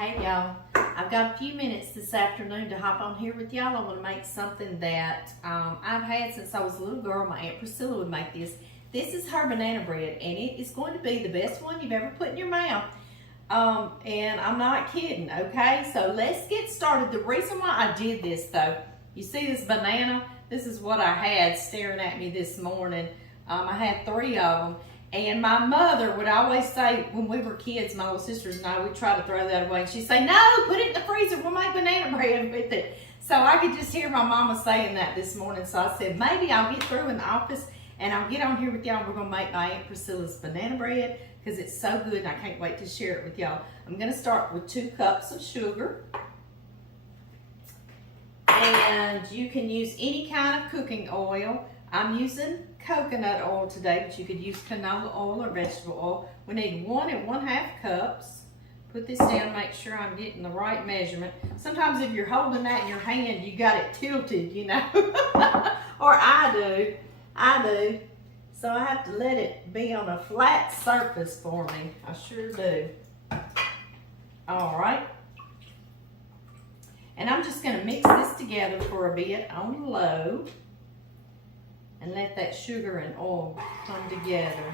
Hey y'all, I've got a few minutes this afternoon to hop on here with y'all. I want to make something that I've had since I was a little girl. My Aunt Priscilla would make this. This is her banana bread, and it is going to be the best one you've ever put in your mouth. And I'm not kidding, okay? So let's get started. The reason why I did this though, you see this banana? This is what I had staring at me this morning. I had 3 of them. And my mother would always say, when we were kids, my little sisters and I, we'd try to throw that away. And she'd say, no, put it in the freezer. We'll make banana bread with it. So I could just hear my mama saying that this morning. So I said, maybe I'll get through in the office and I'll get on here with y'all. We're going to make my Aunt Priscilla's banana bread because it's so good and I can't wait to share it with y'all. I'm going to start with 2 cups of sugar. And you can use any kind of cooking oil. I'm using coconut oil today, but you could use canola oil or vegetable oil. We need 1 1/2 cups. Put this down, make sure I'm getting the right measurement. Sometimes if you're holding that in your hand, you got it tilted, you know. Or I do. So I have to let it be on a flat surface for me. I sure do. All right. And I'm just gonna mix this together for a bit on low. And let that sugar and oil come together,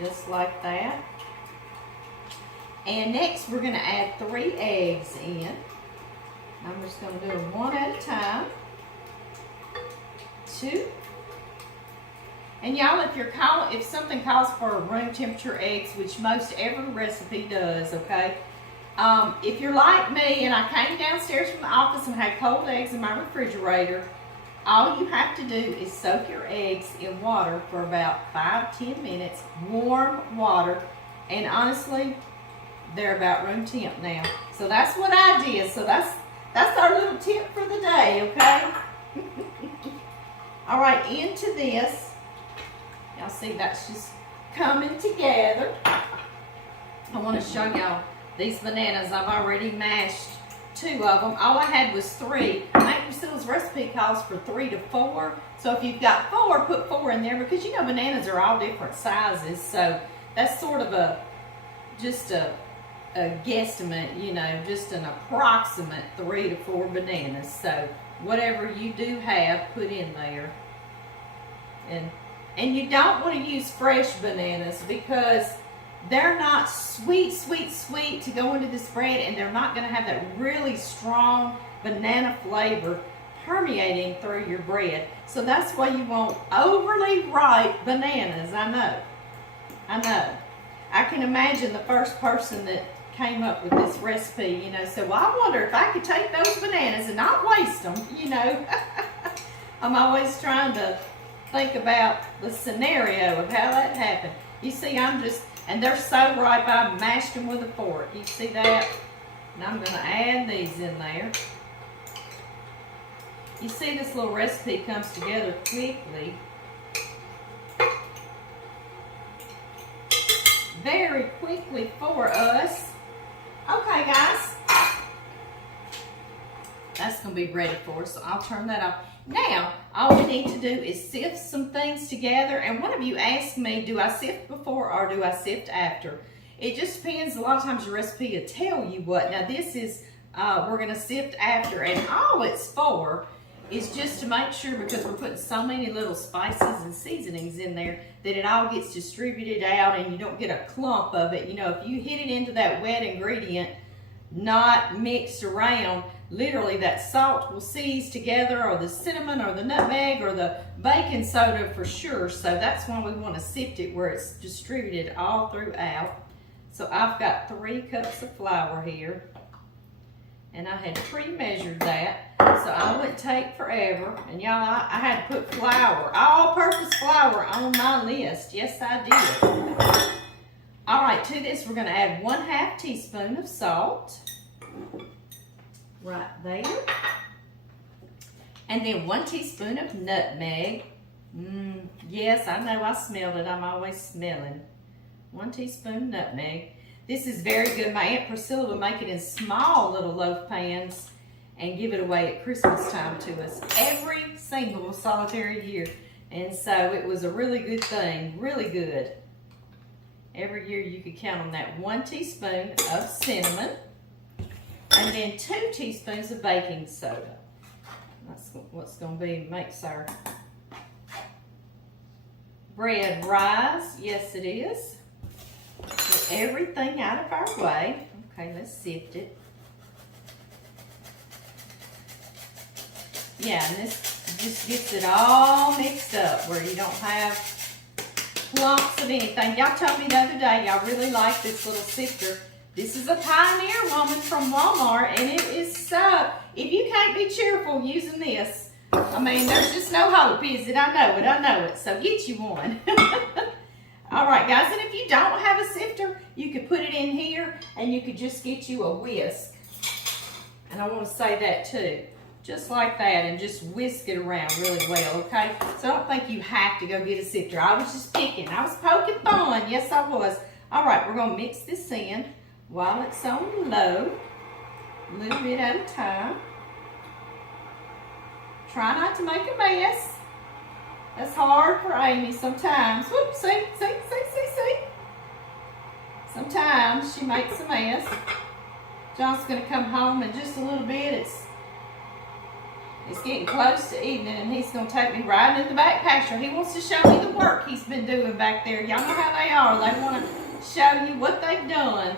just like that. And next we're gonna add 3 eggs in. I'm just gonna do them 1 at a time. 2. And y'all, if something calls for room temperature eggs, which most every recipe does, okay? If you're like me and I came downstairs from the office and had cold eggs in my refrigerator, all you have to do is soak your eggs in water for about 5-10 minutes, warm water, and honestly, they're about room temp now. So that's what I did. So that's our little tip for the day, okay? All right, into this, y'all see that's just coming together. I want to show y'all these bananas. I've already mashed 2 of them. All I had was 3. Aunt Priscilla's recipe calls for 3 to 4. So if you've got 4, put 4 in there because you know bananas are all different sizes. So that's sort of just a guesstimate, you know, just an approximate 3 to 4 bananas. So whatever you do have, put in there. And you don't want to use fresh bananas because they're not sweet to go into this bread, and they're not going to have that really strong banana flavor permeating through your bread. So that's why you want overly ripe bananas. I know. I can imagine the first person that came up with this recipe, you know, said, well, I wonder if I could take those bananas and not waste them, you know. I'm always trying to think about the scenario of how that happened. You see, and they're so ripe, I mashed them with a fork. You see that? And I'm gonna add these in there. You see this little recipe comes together quickly. Very quickly for us. Okay, guys. That's gonna be ready for us, so I'll turn that off. Now, all we need to do is sift some things together. And one of you asked me, do I sift before or do I sift after? It just depends. A lot of times your recipe will tell you what. Now this is, we're gonna sift after. And all it's for is just to make sure, because we're putting so many little spices and seasonings in there, that it all gets distributed out and you don't get a clump of it. You know, if you hit it into that wet ingredient, not mixed around, literally that salt will seize together, or the cinnamon or the nutmeg or the baking soda for sure. So that's why we want to sift it where it's distributed all throughout. So I've got 3 cups of flour here, and I had pre-measured that so I wouldn't take forever. And y'all, I had to put flour, all-purpose flour, on my list. Yes, I did. All right, to this we're going to add 1/2 teaspoon of salt. Right there. And then 1 teaspoon of nutmeg. Yes, I know, I smelled it. I'm always smelling. 1 teaspoon nutmeg. This is very good. My Aunt Priscilla would make it in small little loaf pans and give it away at Christmas time to us every single solitary year. And so it was a really good thing, really good. Every year you could count on that 1 teaspoon of cinnamon and then 2 teaspoons of baking soda. That's what's going to be makes our bread rise. Yes, it is. Get everything out of our way. Okay, let's sift it. Yeah, and this just gets it all mixed up where you don't have lumps of anything. Y'all told me the other day y'all really like this little sifter. This is a Pioneer Woman from Walmart, and it is so, if you can't be cheerful using this, I mean, there's just no hope, is it? I know it. So get you one. All right, guys, and if you don't have a sifter, you could put it in here, and you could just get you a whisk. And I want to say that too. Just like that, and just whisk it around really well, okay? So I don't think you have to go get a sifter. I was just picking. I was poking fun. Yes, I was. All right, we're going to mix this in while it's on low, a little bit at a time. Try not to make a mess. That's hard for Amy sometimes. Whoops, see. Sometimes she makes a mess. John's going to come home in just a little bit. It's getting close to evening, and he's going to take me riding in the back pasture. He wants to show me the work he's been doing back there. Y'all know how they are. They want to show you what they've done.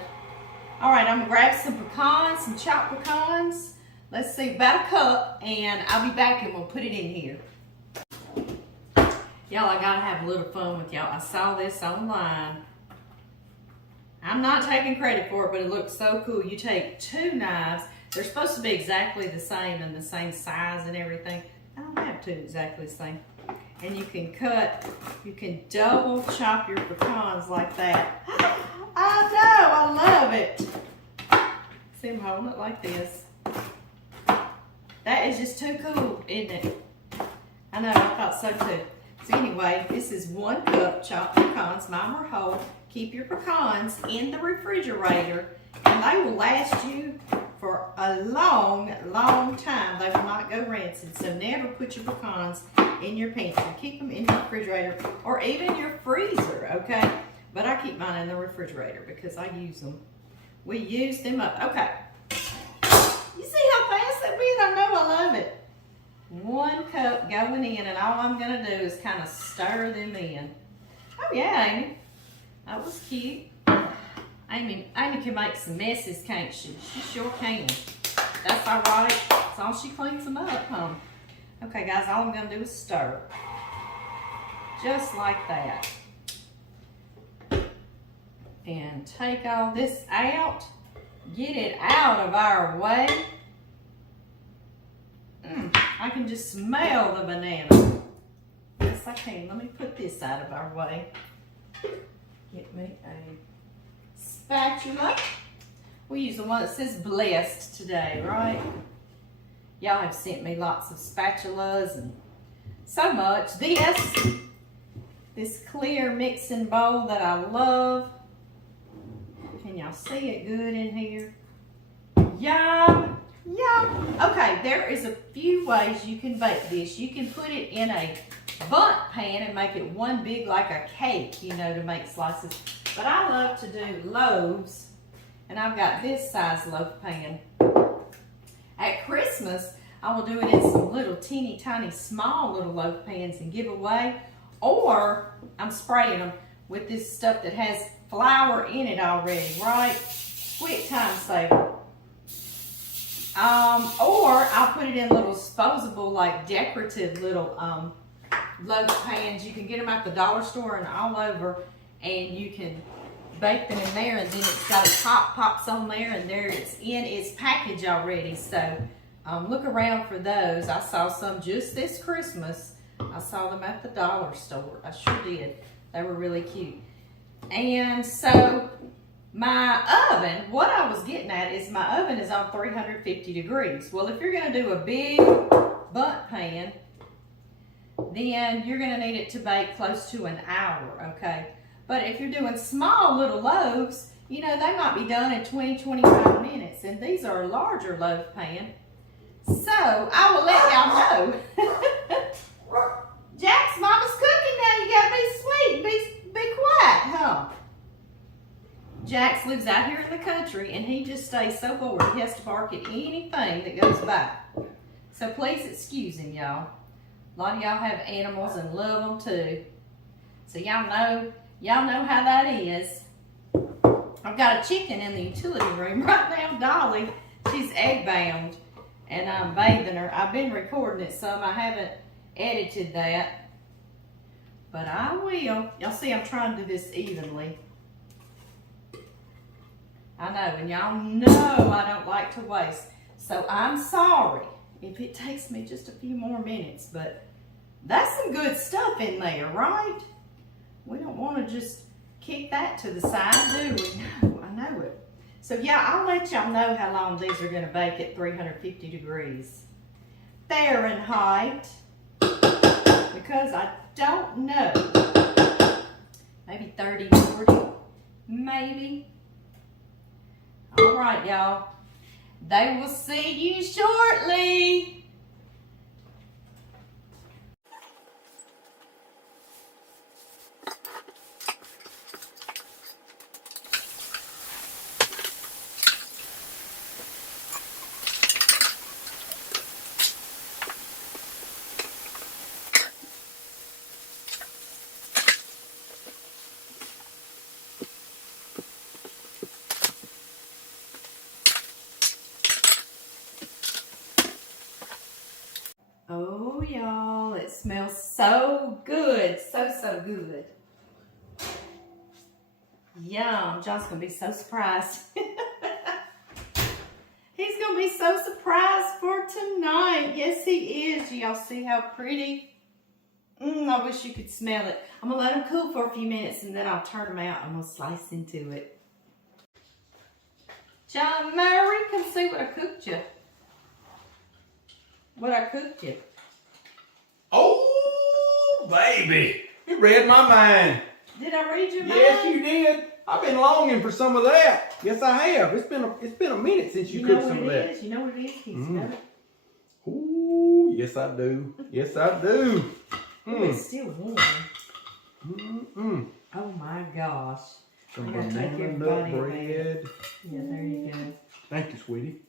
All right, I'm going to grab some pecans, some chopped pecans. Let's see, about a cup, and I'll be back, and we'll put it in here. Y'all, I got to have a little fun with y'all. I saw this online. I'm not taking credit for it, but it looks so cool. You take 2 knives. They're supposed to be exactly the same and the same size and everything. I don't have 2 exactly the same. And you can double chop your pecans like that. I know, I love it. See, I'm holding it like this. That is just too cool, isn't it? I know, I thought so too. So anyway, this is 1 cup chopped pecans. Mine are whole. Keep your pecans in the refrigerator, and they will last you for a long, long time. They will not go rancid. So never put your pecans in your pantry. Keep them in your refrigerator or even your freezer, okay? But I keep mine in the refrigerator because I use them. We use them up. Okay. You see how fast that went? I know, I love it. 1 cup going in, and all I'm going to do is kind of stir them in. Oh, yeah, Amy. That was cute. Amy can make some messes, can't she? She sure can. That's ironic. That's all she cleans them up, huh? Okay, guys, all I'm going to do is stir. Just like that. And take all this out. Get it out of our way. I can just smell the banana. Yes, I can. Let me put this out of our way. Get me a spatula. We use the one that says blessed today, right? Y'all have sent me lots of spatulas and so much. This clear mixing bowl that I love. Can y'all see it good in here? Yum, yum. Okay, there is a few ways you can bake this. You can put it in a Bundt pan and make it one big like a cake, you know, to make slices. But I love to do loaves, and I've got this size loaf pan. At Christmas, I will do it in some little teeny tiny small little loaf pans and give away, or I'm spraying them with this stuff that has flour in it already, right? Quick time saver. Or I'll put it in little disposable, like decorative little loaf pans. You can get them at the dollar store and all over, and you can bake them in there, and then it's got a top pops on there, and there it's in its package already. So look around for those. I saw some just this Christmas. I saw them at the dollar store. I sure did. They were really cute. And so my oven, what I was getting at is my oven is on 350 degrees. Well, if you're going to do a big Bundt pan, then you're going to need it to bake close to an hour, okay? But if you're doing small little loaves, you know, they might be done in 20, 25 minutes. And these are a larger loaf pan. So I will let y'all know. Jack's mama's cooking now. You got to be sweet and be quiet, huh? Jax lives out here in the country and he just stays so bored he has to bark at anything that goes by. So please excuse him, y'all. A lot of y'all have animals and love them too. So y'all know how that is. I've got a chicken in the utility room right now, Dolly. She's egg bound and I'm bathing her. I've been recording it some. I haven't edited that, but I will. Y'all see I'm trying to do this evenly. I know, and y'all know I don't like to waste. So I'm sorry if it takes me just a few more minutes, but that's some good stuff in there, right? We don't want to just kick that to the side, do we? No, I know it. So yeah, I'll let y'all know how long these are gonna bake at 350 degrees Fahrenheit, because I don't know. Maybe 30, 40, maybe. All right, y'all. They will see you shortly. Oh, y'all, it smells so good. So good. Yum. John's going to be so surprised. He's going to be so surprised for tonight. Yes, he is. Y'all see how pretty? I wish you could smell it. I'm going to let them cool for a few minutes and then I'll turn them out. I'm going to slice into it. John Murray, come see what I cooked you. What I cooked you. Oh, baby. You read my mind. Did I read your mind? Yes, you did. I've been longing for some of that. Yes, I have. It's been a minute since you cooked some of that. You know what it is? Can you smell it? Ooh, yes I do. Yes, I do. Ooh, it's still warm. Oh my gosh. Some I gotta take banana everybody nut bread. Yeah, there you go. Thank you, sweetie.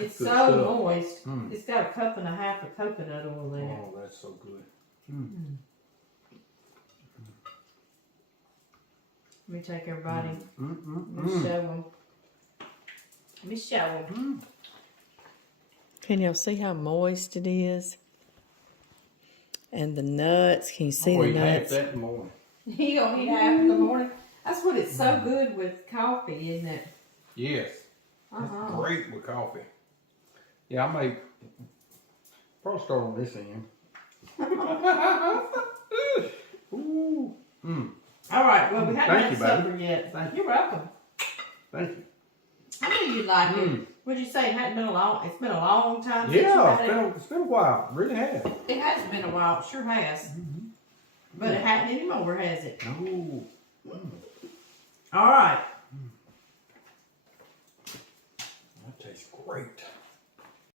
It's good so stuff. moist. It's got a cup and a half of coconut oil in it. Oh, that's so good. Let me take everybody. Let me show them. Let me show them. Can y'all see how moist it is? And the nuts. Can you see the nuts? Half that in the morning. You gonna eat half in the morning? That's what it's so good with coffee, isn't it? Yes. It's great with coffee. Yeah, I may probably start on this end. Ooh. All right. Well, we haven't Thank had you, supper baby. yet. Thank you. You're welcome. Thank you. I knew you'd like it. What'd you say? It hadn't been a long. It's been a long time. Since Yeah, you had it's been a while. It really has. It has been a while. It sure has. But it hadn't anymore, has it? No. All right. That tastes great.